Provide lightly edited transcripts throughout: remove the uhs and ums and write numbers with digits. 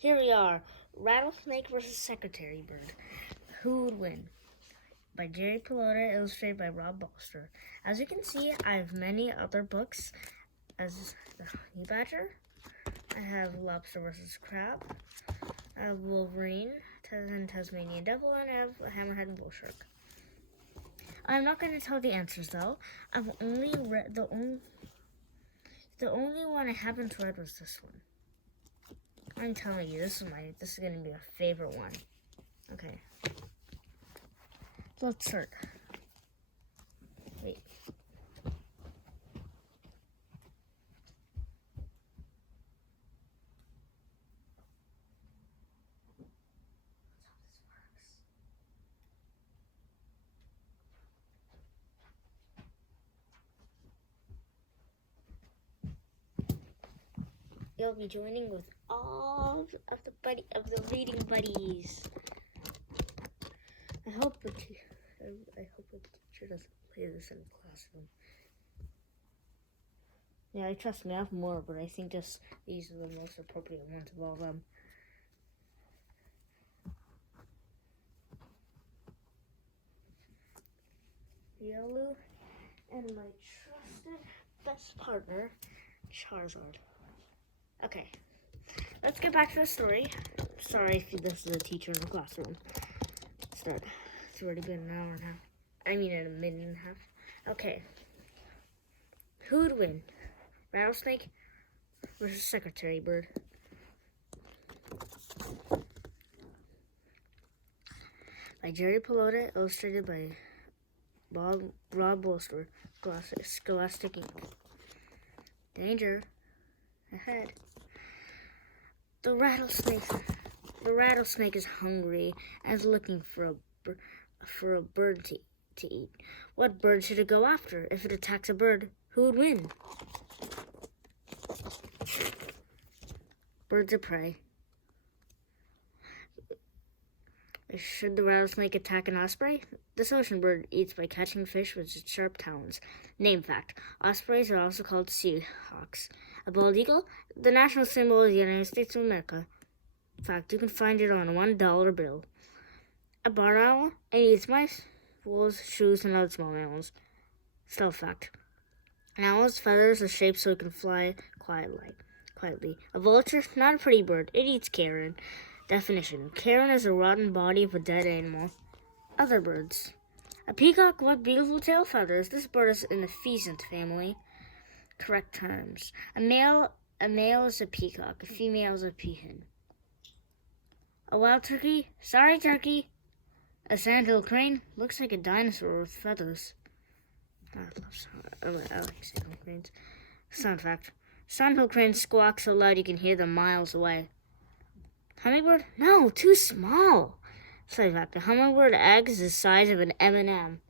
Here we are, Rattlesnake versus Secretary Bird. Who would win? By Jerry Pallotta, illustrated by Rob Bolster. As you can see, I have many other books, as the Honey Badger. I have Lobster versus Crab. I have Wolverine and Tasmanian Devil, and I have Hammerhead and Bull Shark. I'm not going to tell the answers though. I've only read the only one I haven't read was this one. I'm telling you, this is gonna be my favorite one. Okay. Let's start. Wait. You'll be joining with all of the reading buddies. I hope the teacher doesn't play this in the classroom. Yeah, trust me, I have more, but I think these are the most appropriate ones of all of them. Yellow and my trusted best partner, Charizard. Okay, let's get back to the story. Sorry if this is a teacher in the classroom. Start. It's already been an hour and a half. I mean, in a minute and a half. Okay. Who would win? Rattlesnake versus Secretary Bird. By Jerry Pallotta, illustrated by Rob Bolster, Scholastic Ink. Danger ahead. The rattlesnake is hungry and is looking for a bird to eat. What bird should it go after? If it attacks a bird, who would win? Birds of prey. Should the rattlesnake attack an osprey? This ocean bird eats by catching fish with its sharp talons. Name fact: ospreys are also called seahawks. A bald eagle, the national symbol of the United States of America. Fact: you can find it on a $1 bill. A barn owl, it eats mice, wolves, shoes, and other small mammals. Stealth fact: an owl's feathers are shaped so it can fly quietly. A vulture, not a pretty bird, it eats carrion. Definition: carrion is a rotten body of a dead animal. Other birds. A peacock, what beautiful tail feathers. This bird is in the pheasant family. Correct terms: a male is a peacock, a female is a peahen. A wild turkey, sorry turkey. A sandhill crane, looks like a dinosaur with feathers. I like sandhill cranes. Sound fact: sandhill cranes squawk so loud you can hear them miles away. Hummingbird? No, too small. Side fact: the hummingbird egg is the size of an M&M.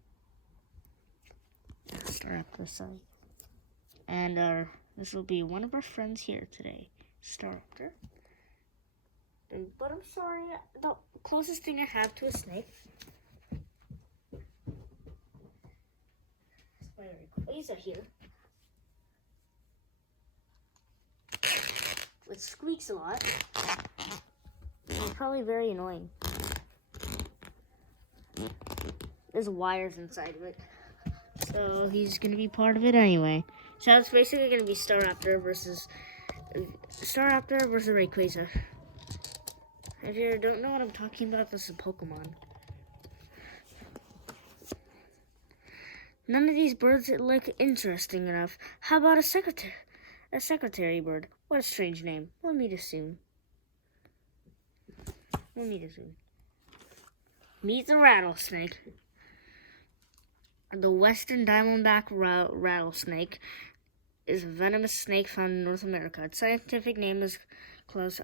Start up this side. And this will be one of our friends here today, Staraptor. But I'm sorry, the closest thing I have to a snake is my Rayquaza here, which squeaks a lot. It's probably very annoying. There's wires inside of it, so he's gonna be part of it anyway. So it's basically gonna be Staraptor versus Rayquaza. If you don't know what I'm talking about, this is Pokemon. None of these birds look interesting enough. How about a secretary bird? What a strange name. We'll meet us soon. Meet the rattlesnake. The western diamondback rattlesnake is a venomous snake found in North America. Its scientific name is Close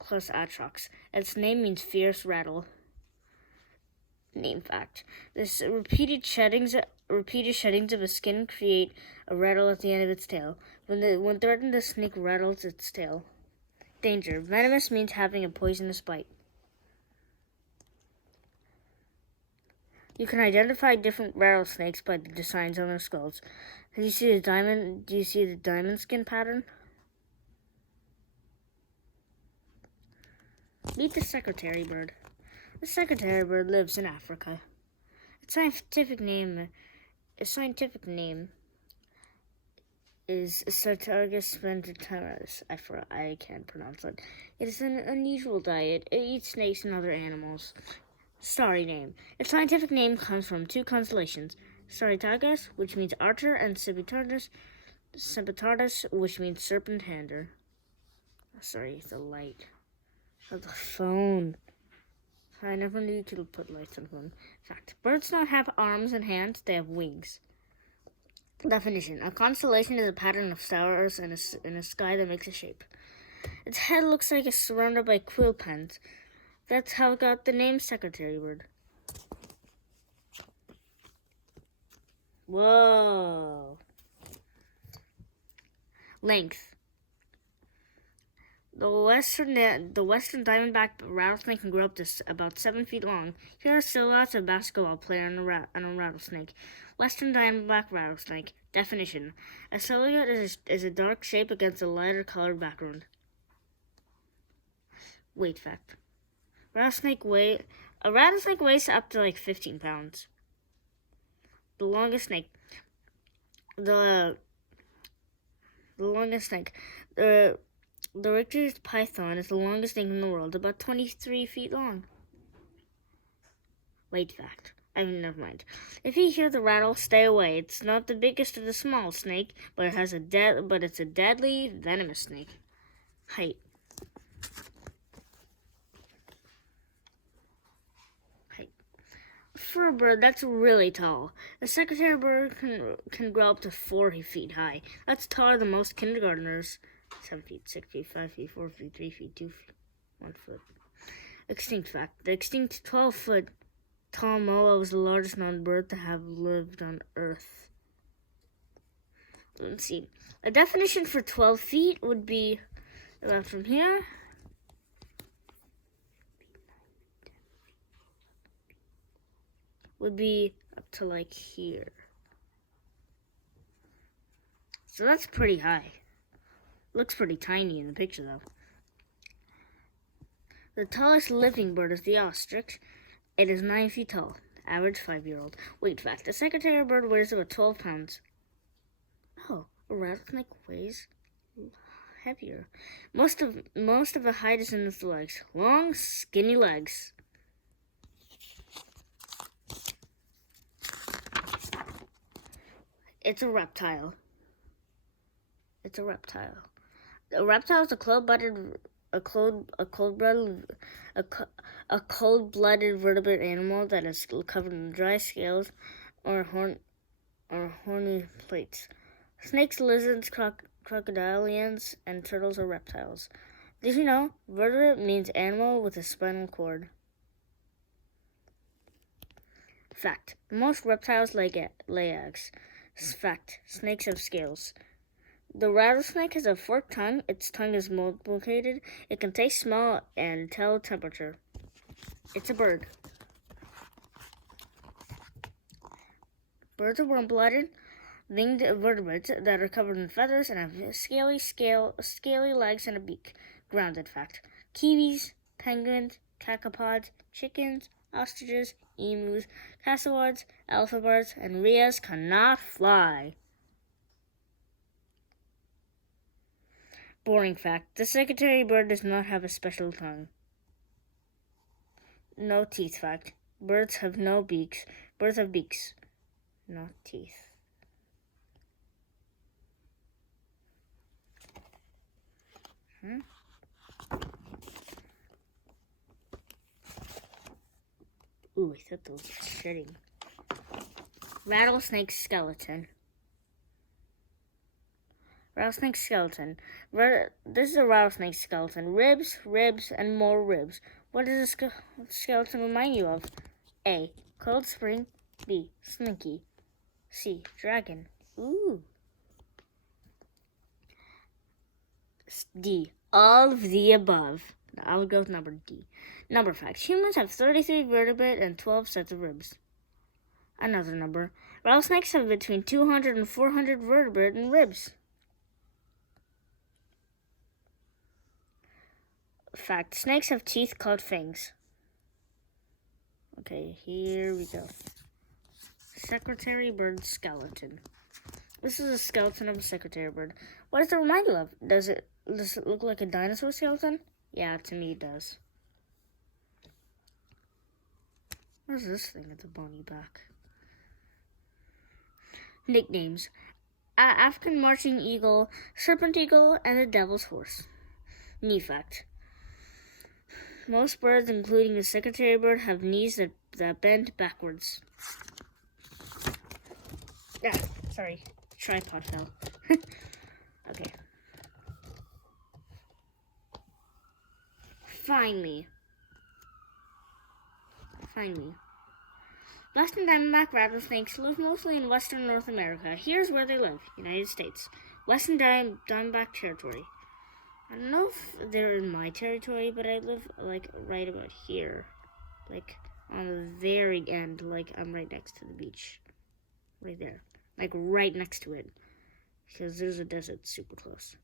atrox. Its name means fierce rattle. Name fact: this repeated sheddings of a skin create a rattle at the end of its tail. When threatened, the snake rattles its tail. Danger: venomous means having a poisonous bite. You can identify different rattlesnakes by the designs on their skulls. Do you see the diamond skin pattern? Meet the secretary bird. The secretary bird lives in Africa. Its scientific name is Sartargus ventritalis. I can't pronounce it. It is an unusual diet. It eats snakes and other animals. Starry name. Its scientific name comes from two constellations: Sartargus, which means archer, and Sempitardus, which means serpent hander. Sorry, the light of the phone. I never knew you could put lights on the phone. Fact: birds don't have arms and hands; they have wings. Definition: a constellation is a pattern of stars in a sky that makes a shape. Its head looks like it's surrounded by quill pens. That's how it got the name secretary bird. Whoa. Length. The western diamondback rattlesnake can grow up to about 7 feet long. Here are silhouettes of a basketball player and a rattlesnake. Western diamondback rattlesnake. Definition: a silhouette is a dark shape against a lighter colored background. Weight fact: a rattlesnake weighs up to like 15 pounds. The longest snake. The Richter's python is the longest snake in the world, about 23 feet long. Weight fact: never mind. If you hear the rattle, stay away. It's not the biggest of the small snake, but it's a deadly, venomous snake. Height. For a bird, that's really tall. The secretary bird can grow up to 40 feet high. That's taller than most kindergartners. 7 feet, 6 feet, 5 feet, 4 feet, 3 feet, 2 feet, 1 foot. Extinct fact: the extinct 12-foot tall moa was the largest known bird to have lived on Earth. Let's see. A definition for 12 feet would be about from here. Would be up to like here. So that's pretty high. Looks pretty tiny in the picture though. The tallest living bird is the ostrich. It is 9 feet tall. Average 5-year-old. Weight fact: the secretary bird weighs about 12 pounds. Oh, a rattlesnake weighs heavier. Most of the height is in its legs. Long, skinny legs. It's a reptile. A reptile is a cold-blooded vertebrate animal that is covered in dry scales or horny plates. Snakes, lizards, crocodilians, and turtles are reptiles. Did you know vertebrate means animal with a spinal cord? Fact: most reptiles lay eggs. Fact: snakes have scales. The rattlesnake has a forked tongue. Its tongue is multiplicated. It can taste, smell, and tell temperature. It's a bird. Birds are warm-blooded, winged vertebrates that are covered in feathers and have scaly legs and a beak. Grounded fact: kiwis, penguins, cacopods, chickens, ostriches, emus, cassowaries, elephant birds, and rheas cannot fly. Boring fact: the secretary bird does not have a special tongue. No teeth fact: birds have no beaks. Birds have beaks, not teeth. Ooh, I thought those were shedding. Rattlesnake skeleton. Rattlesnake skeleton. This is a rattlesnake skeleton. Ribs, and more ribs. What does a skeleton remind you of? A. Cold spring. B. Slinky. C. Dragon. Ooh. D. All of the above. I would go with number D. Number fact: humans have 33 vertebrae and 12 sets of ribs. Another number: rattlesnakes have between 200 and 400 vertebrae and ribs. Fact, snakes have teeth called fangs. Okay, here we go. Secretary bird skeleton. This is a skeleton of a secretary bird. What does it remind you of? Does it look like a dinosaur skeleton? Yeah, to me it does. What's this thing at the bony back? Nicknames. African marching eagle, serpent eagle, and the devil's horse. Knee fact. Most birds, including the secretary bird, have knees that bend backwards. Sorry. Tripod fell. Okay. Find me. Western diamondback rattlesnakes live mostly in western North America. Here's where they live, United States. Western diamondback territory. I don't know if they're in my territory, but I live, like, right about here. Like, on the very end, like, I'm right next to the beach. Right there. Like, right next to it. Because there's a desert super close.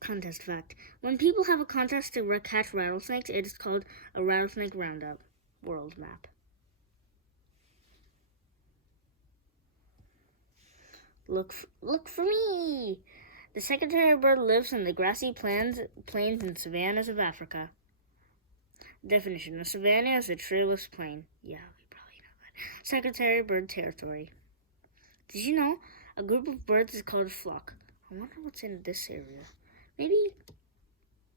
Contest fact. When people have a contest to catch rattlesnakes, it is called a rattlesnake roundup. World map. Look for me! The secretary bird lives in the grassy plains and savannas of Africa. Definition. A savanna is a treeless plain. Yeah, we probably know that. Secretary bird territory. Did you know a group of birds is called a flock? I wonder what's in this area. Maybe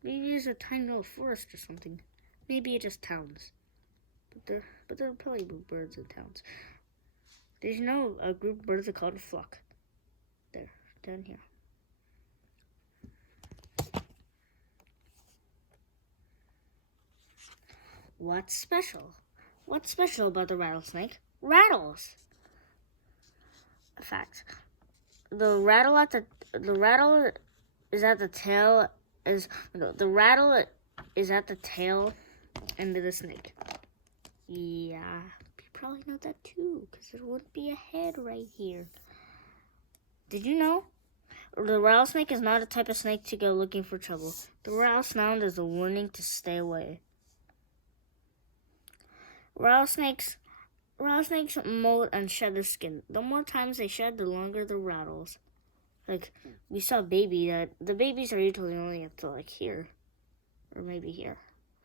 there's a tiny little forest or something. Maybe it's just towns. But there are probably birds in towns. Did you know a group of birds are called a flock? There, down here. What's special? What's special about the rattlesnake? Rattles. Fact. The rattle is at the tail end of the snake. Yeah, you probably know that too, because there wouldn't be a head right here. Did you know? The rattlesnake is not a type of snake to go looking for trouble. The rattle sound is a warning to stay away. Rattlesnakes molt and shed their skin. The more times they shed, the longer the rattles. Like, we saw the babies are usually only up to, like, here. Or maybe here.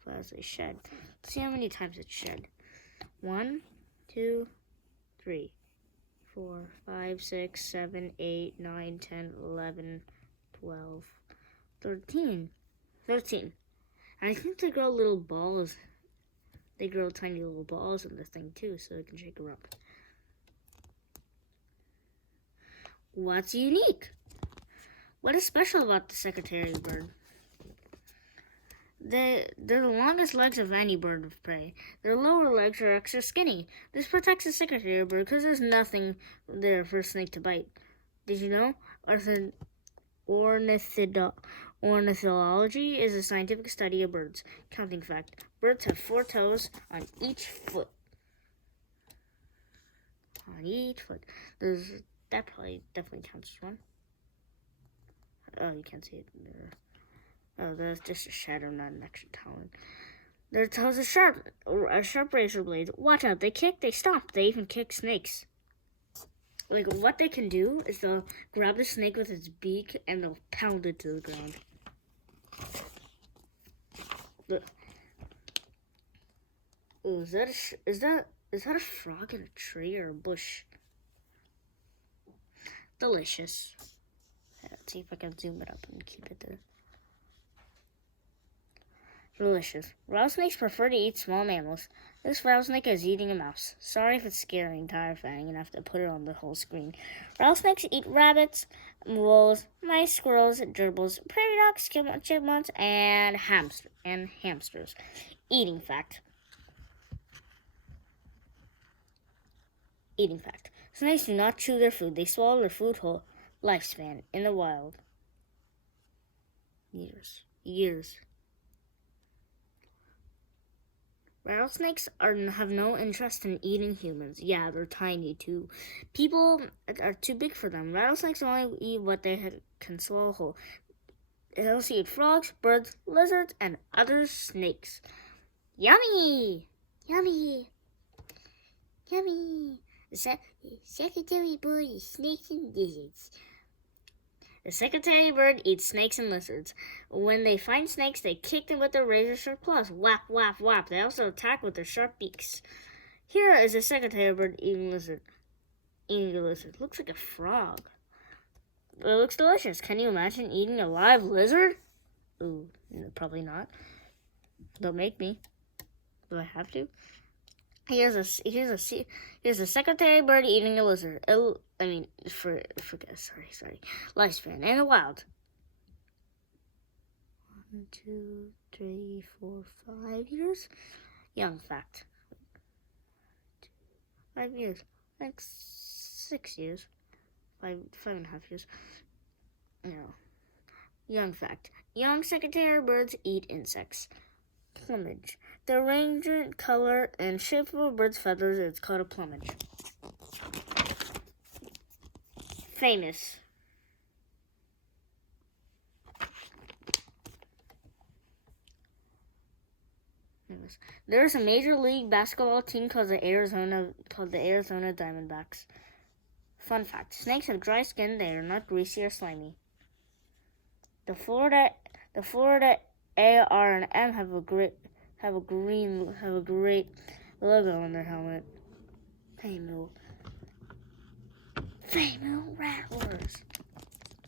So as they shed. Let's see how many times it shed. 1, 2, 3, 4, 5, 6, 7, 8, 9, 10, 11, 12, 13. 13. And I think they grow little balls. They grow tiny little balls in the thing too, so it can shake her up. What's unique? What is special about the secretary bird? They're the longest legs of any bird of prey. Their lower legs are extra skinny. This protects the secretary bird because there's nothing there for a snake to bite. Did you know? Ornithology is a scientific study of birds. Counting fact. Birds have 4 toes on each foot. That probably definitely counts as one. Oh, you can't see it there. Oh, that's just a shadow, not an extra talon. Their toes are sharp razor blades. Watch out, they kick, they stomp, they even kick snakes. Like, what they can do is they'll grab the snake with its beak and they'll pound it to the ground. Look. Oh, is that a frog in a tree or a bush? Delicious. Let's see if I can zoom it up and keep it there. Delicious. Rattlesnakes prefer to eat small mammals. This rattlesnake is eating a mouse. Sorry if it's scary and terrifying and I have to put it on the whole screen. Rattlesnakes eat rabbits, moles, mice, squirrels, gerbils, prairie dogs, chipmunks, and hamsters. Eating fact. Snakes do not chew their food. They swallow their food whole. Lifespan in the wild. Years. Rattlesnakes have no interest in eating humans. Yeah, they're tiny too. People are too big for them. Rattlesnakes only eat what they can swallow whole. They also eat frogs, birds, lizards, and other snakes. Yummy! Yummy! Yummy! The secretary bird eats snakes and lizards. The secretary bird eats snakes and lizards. When they find snakes, they kick them with their razor-sharp claws. Whap, whap, whap. They also attack with their sharp beaks. Here is a secretary bird eating a lizard. Looks like a frog. It looks delicious. Can you imagine eating a live lizard? Ooh, no, probably not. Don't make me. Do I have to? Here's a secretary bird eating a lizard. Sorry. Lifespan in the wild. 1, 2, 3, 4, 5 years. Young fact. 5 years. Like 6 years. 5.5 years. No. Young fact. Young secretary birds eat insects. Plumage. The arrangement, color, and shape of a bird's feathers is called a plumage. Famous. There's a Major League basketball team called the Arizona Diamondbacks. Fun fact: snakes have dry skin; they are not greasy or slimy. The Florida A, R, and M have a great logo on their helmet. Famu rattlers.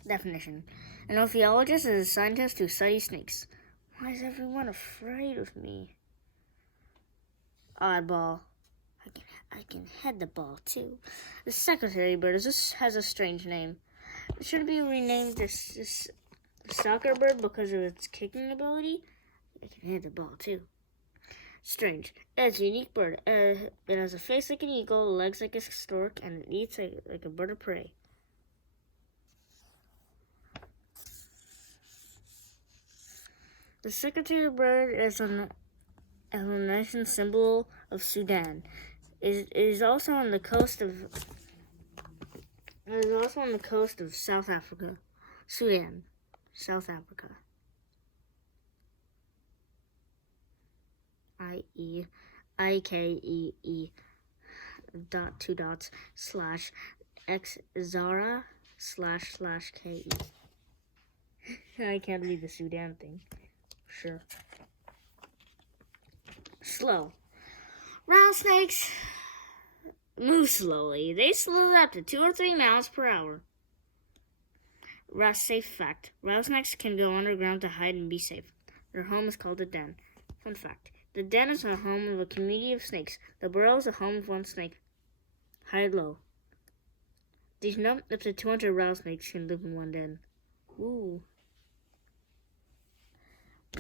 Definition: an ophiologist is a scientist who studies snakes. Why is everyone afraid of me? Oddball. I can head the ball too. The secretary bird has a strange name. It should be renamed this soccer bird because of its kicking ability. It can head the ball too. Strange. It's a unique bird. It has a face like an eagle, legs like a stork, and it eats like a bird of prey. The secretary bird is a nation symbol of Sudan. It is also on the coast of South Africa. Sudan, South Africa. IKEE dot 2 dots /X Zara / KE. I can't read the Sudan thing. Sure. Slow. Rattlesnakes move slowly. They slow up to 2 or 3 miles per hour. Safe fact: rattlesnakes can go underground to hide and be safe. Their home is called a den. Fun fact: the den is the home of a community of snakes. The burrow is the home of one snake. Hide low. Did you know up to 200 rattlesnakes can live in one den? Ooh.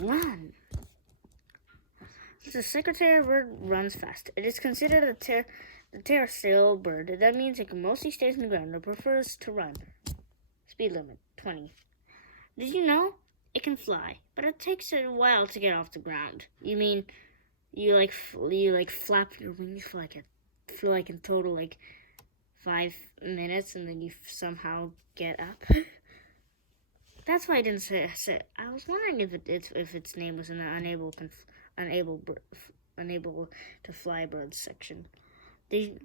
Run. The secretary bird runs fast. It is considered a terrestrial bird. That means it mostly stays on the ground. It prefers to run. Speed limit 20. Did you know it can fly, but it takes a while to get off the ground? You mean you flap your wings for like in total 5 minutes, and then you somehow get up? That's why I didn't say. I was wondering if its name was in the unable to fly birds section. They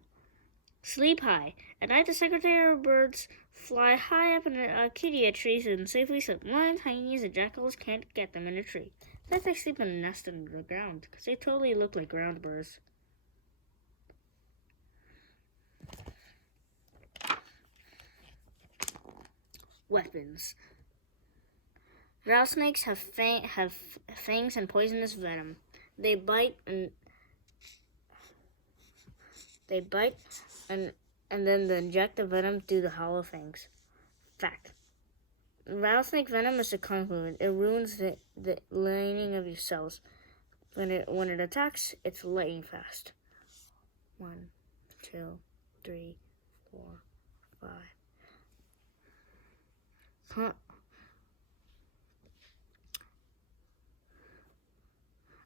sleep high. At night, the secretary birds fly high up in acacia trees and safely sleep. Lions, hyenas, and jackals can't get them in a tree. That's they sleep in a nest under the ground, because they totally look like ground birds. Weapons. Rattlesnakes have fangs and poisonous venom. They bite and then they inject the venom through the hollow fangs. Fact: rattlesnake venom is a convoluted. It ruins the lining of your cells. When it attacks, it's lightning fast. 1, 2, 3, 4, 5.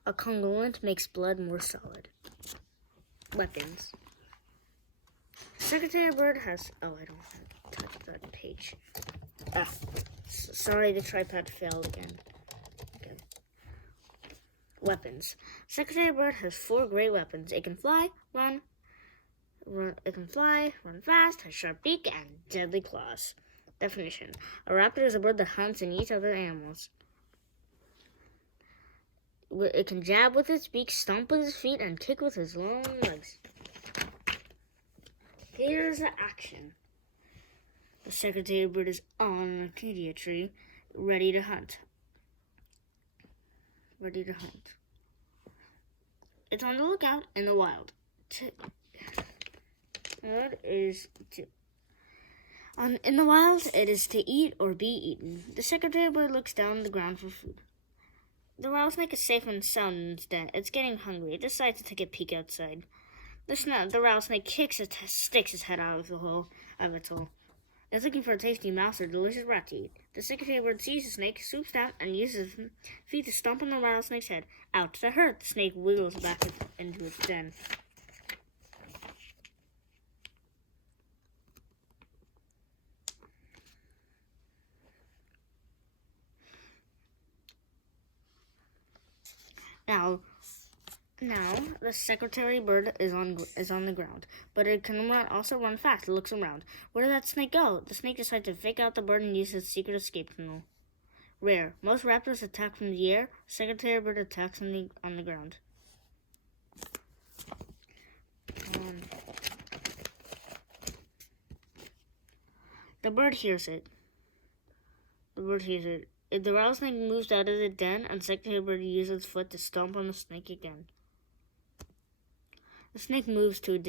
A congruent makes blood more solid. Weapons. Secretary bird has... Oh, I don't have to touch that page. Sorry, the tripod failed again. Okay. Weapons. Secretary Bird has 4 great weapons. It can fly, run fast, has sharp beak, and deadly claws. Definition. A raptor is a bird that hunts and eats other animals. It can jab with its beak, stomp with its feet, and kick with its long legs. Here's the action. The secretary bird is on an acacia tree, ready to hunt. It's on the lookout in the wild. In the wild, it is to eat or be eaten. The secretary bird looks down on the ground for food. The rattlesnake is safe and sound in its den. It's getting hungry. It decides to take a peek outside. The rattlesnake sticks its head out of its hole. It's looking for a tasty mouse or delicious rat to eat. The secretary bird sees the snake, swoops down, and uses his feet to stomp on the rattlesnake's head. Ouch, that hurt! The snake wiggles back into its den. Now, the secretary bird is on the ground, but it can also run fast. It looks around. Where did that snake go? The snake decides to fake out the bird and use its secret escape tunnel. Rare. Most raptors attack from the air. Secretary bird attacks on the ground. The bird hears it. If the rattlesnake moves out of the den, and secretary bird uses its foot to stomp on the snake again. The snake moves to a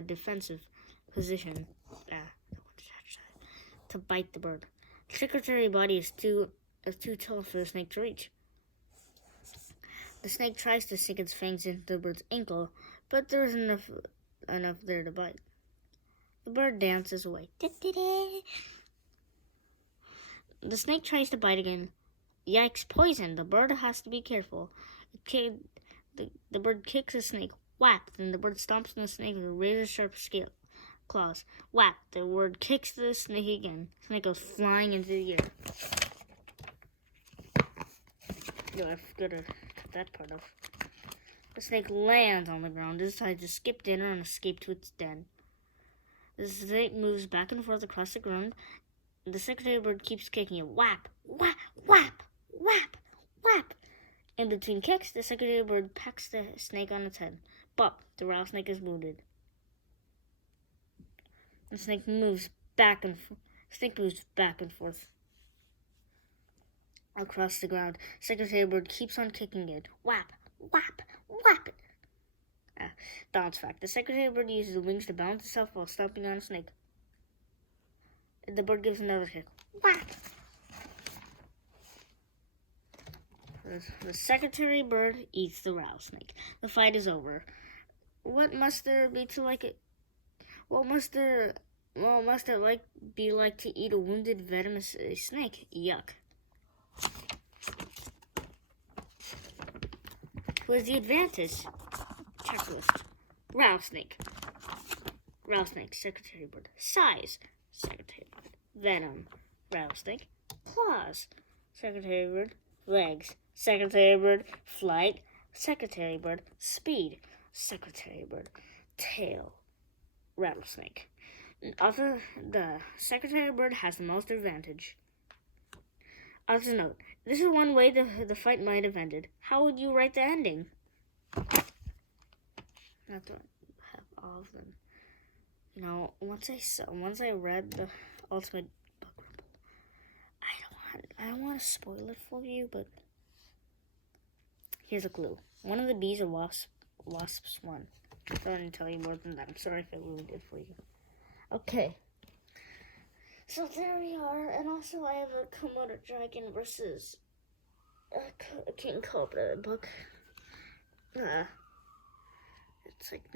defensive position to bite the bird. The secretary body is too tall for the snake to reach. The snake tries to sink its fangs into the bird's ankle, but there isn't enough there to bite. The bird dances away. The snake tries to bite again. Yikes, poison! The bird has to be careful. The bird kicks the snake. Whap! Then the bird stomps on the snake with razor-sharp claws. Whap! The bird kicks the snake again. The snake goes flying into the air. No, I've got to cut that part off. The snake lands on the ground, decides to skip dinner and escape to its den. The snake moves back and forth across the ground. The secretary bird keeps kicking it. Whap! Whap! Whap! Whap! Whap! In between kicks, the secretary bird pecks the snake on its head. But the rattlesnake is wounded. The snake moves back and forth across the ground. Secretary bird keeps on kicking it. Whap! Whap! Whap! Bounce fact. The secretary bird uses the wings to balance itself while stomping on a snake. The bird gives another kick. Whap! The secretary bird eats the rattlesnake. The fight is over. What must it be like to eat a wounded venomous snake? Yuck. Who has the advantage? Checklist. Rattlesnake. Secretary bird. Size. Secretary bird. Venom. Rattlesnake. Claws. Secretary bird. Legs. Secretary bird. Flight. Secretary bird. Speed. Secretary bird. Tail. Rattlesnake. The secretary bird has the most advantage. Author's note. This is one way the fight might have ended. How would you write the ending? Not to have all of them. You know, once I read the Ultimate Book Rumble, I don't want to spoil it for you, but here's a clue. One of the bees or wasps won. I don't want to tell you more than that. I'm sorry if I ruined it for you. Okay. So there we are, and also I have a Komodo dragon versus a King Cobra book. It's like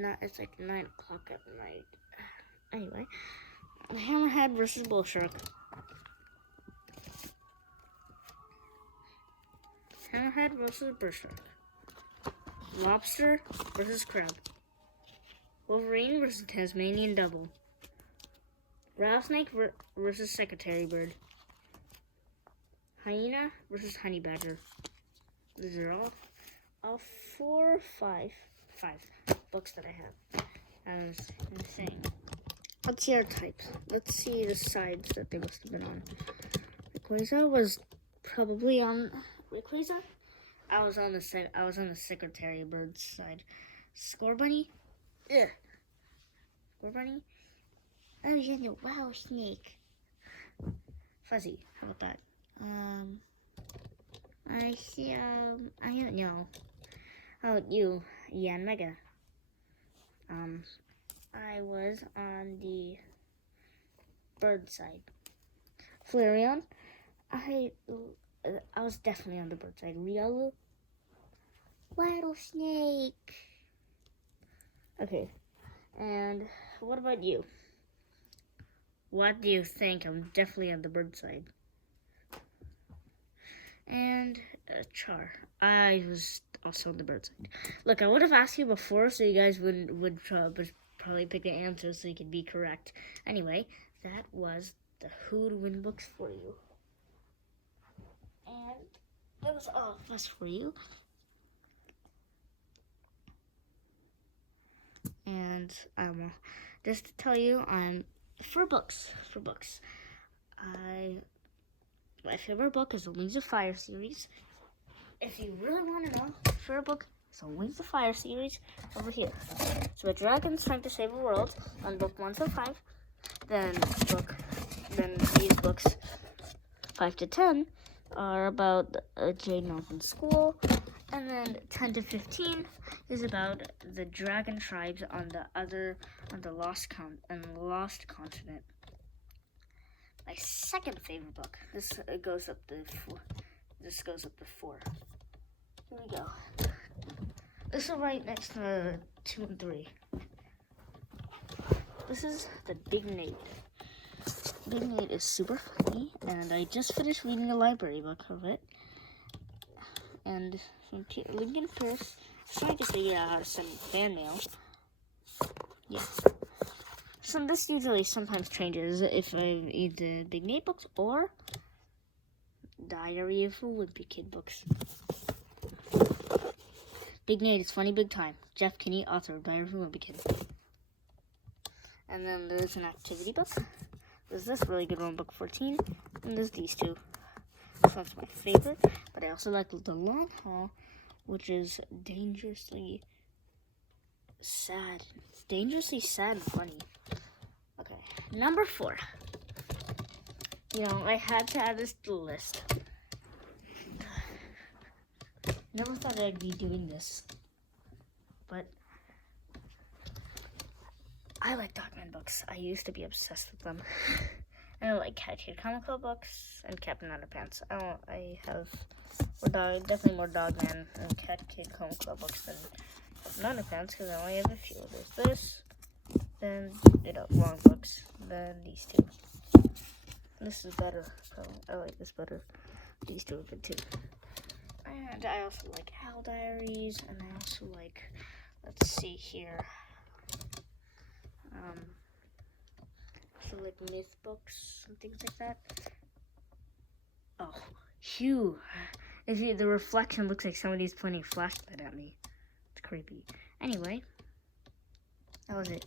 9 o'clock at night. Anyway, Hammerhead versus Bull Shark. Hammerhead versus Bull Shark. Lobster versus Crab. Wolverine versus Tasmanian Devil. Rattlesnake versus Secretary Bird. Hyena versus Honey Badger. These are all 4, 5 books that I have. I was insane. Let's see our types. Let's see the sides that they must have been on. Rayquaza was probably on Rayquaza. I was on the Secretary Bird's side. Scorbunny. Ugh. Scorbunny. Oh yeah, no, RattleSNAKE. Fuzzy. How about that? I don't know. How about you? Yeah, Mega. I was on the bird side. Flareon. I was definitely on the bird side. Riolu. RattleSNAKE. Okay. And what about you? What do you think? I'm definitely on the bird side. And Char. I was also on the bird side. Look, I would have asked you before so you guys would probably pick the answer so you could be correct. Anyway, that was the Who Would Win books for you. And that was all of us for you. And just to tell you, for books. My favorite book is the Wings of Fire series. If you really want to know, my favorite book is the Wings of Fire series over here. So a dragon's trying to save the world on book 1 to 5. Then these books 5 to 10 are about Jade Mountain School. And then 10 to 15 is about the dragon tribes on the Lost Continent. My second favorite book. This goes up to 4. Here we go. This is right next to 2 and 3. This is the Big Nate. Big Nate is super funny, and I just finished reading a library book of it. And from Lincoln Pierce, trying to figure out how to send fan mail. Yeah. So this usually sometimes changes if I read the Big Nate books or Diary of a Wimpy Kid books. Big Nate is funny big time. Jeff Kinney, author of Diary of a Wimpy Kid. And then there's an activity book. There's this really good one, book 14. And there's these two. This one's my favorite. But I also like The Long Haul, which is dangerously sad. It's dangerously sad and funny. Okay, number 4. I had to add this to the list. Never thought I'd be doing this. But I like Dogman books. I used to be obsessed with them. And I like Cat Kid Comic Club books and Captain Underpants. I have definitely more Dogman and Cat Kid Comic Club books than Captain Underpants because I only have a few. There's this, then long books, then these two. This is better. I like this better. These two are good too. And I also like Owl Diaries, and I also like, let's see here. So like myth books and things like that. Oh, phew. The reflection looks like somebody's pointing a flashlight at me. It's creepy. Anyway, that was it.